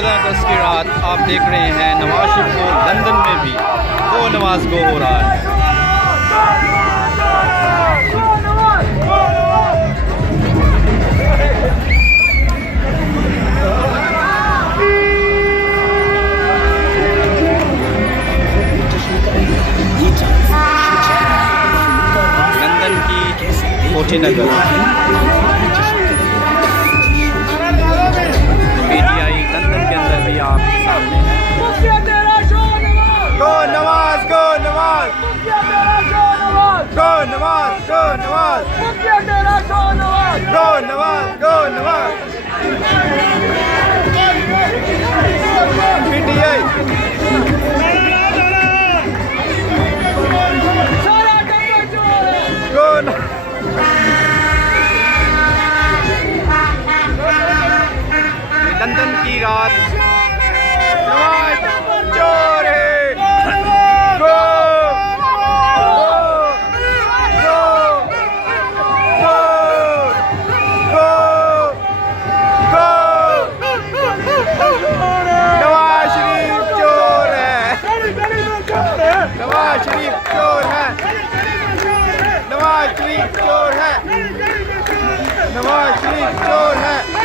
अगस्त की रात आप देख रहे हैं नवाज शरीफ को लंदन में भी वो नमाज गो हो रहा है। लंदन की कोठी नगर पीटीआई लंदन के अंदर भी आपके सामने है। गो नवाज गो नवाज गो नवाज गो नवाज गो नवाज गो नवाज पीटीआई गो लंदन की रात नवाज चोर है। गो गो गो गो गो नवाज शरीफ चोर है। नवाज शरीफ चोर है। नवाज शरीफ चोर है। नवाज शरीफ चोर है।